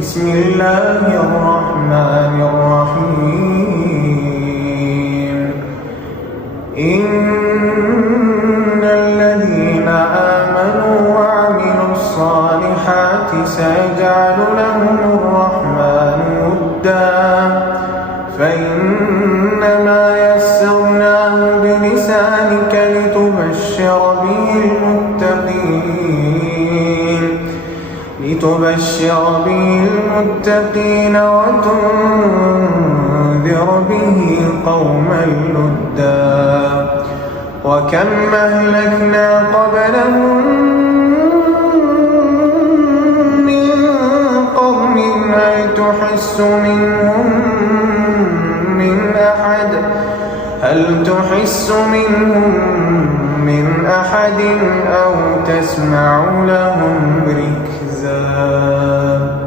بسم الله الرحمن الرحيم إن الذين آمنوا وعملوا الصالحات سيجعل لهم الرحمن ودا فإنما يسرناه بلسانك لتبشر به المتقين وتنذر به قوما لدا وكم أهلكنا قبلهم من قرن هل تحس منهم من أحد